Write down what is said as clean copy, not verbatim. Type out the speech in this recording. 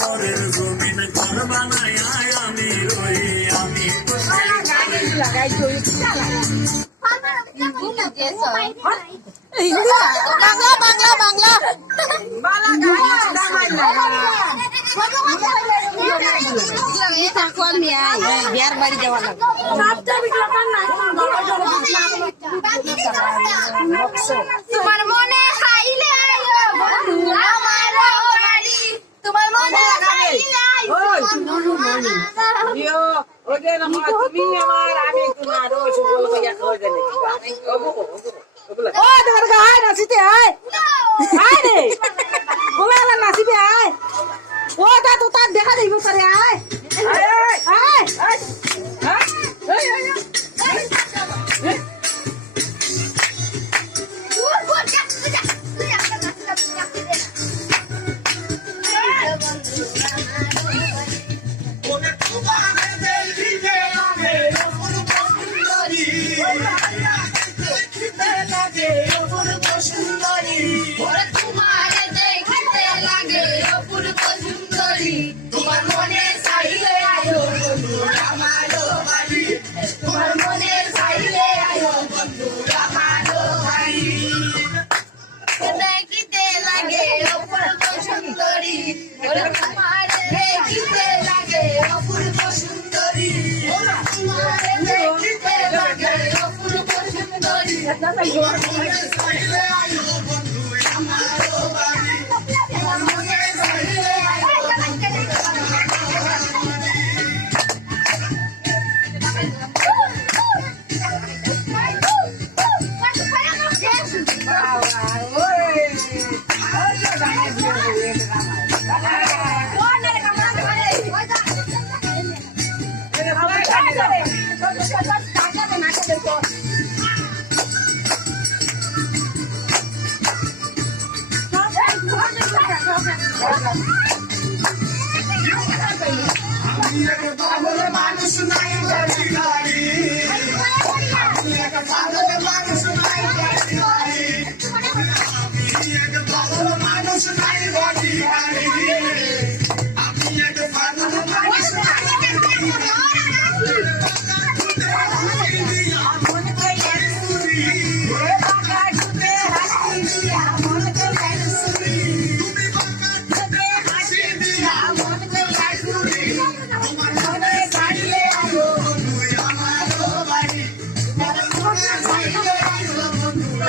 পরের জমিন ঘর বানায় আমি রই আমি বাংলা বাংলা বাংলা বিয়ার বাড়ি যাওয়া লাগবে তোমার মনে চাইলে আমার বাড়ি তোমার মনে চাইলে তুমি আমার আমি তোমার ও তোমার গায় নাচিতে আয় আয় রে ওলা নাচিতে আয় ও তা তো তার দেখা দেব করে আয় আয় তোমার মনে চাইলে আয়ো বন্ধু আমারও বাড়ি তোমার মনে চাইলে আয়ো বন্ধু আমারও বাড়ি দেখিতে লাগে অপূর্ব সুন্দরী তোমার দেখিতে লাগে অপূর্ব সুন্দরী তোমার দেখিতে লাগে অপূর্ব সুন্দরী তোমার মনে চাইলে আয়ো বন্ধু আমারও বাড়ি তোমার মনে চাইলে আয়ো Okay.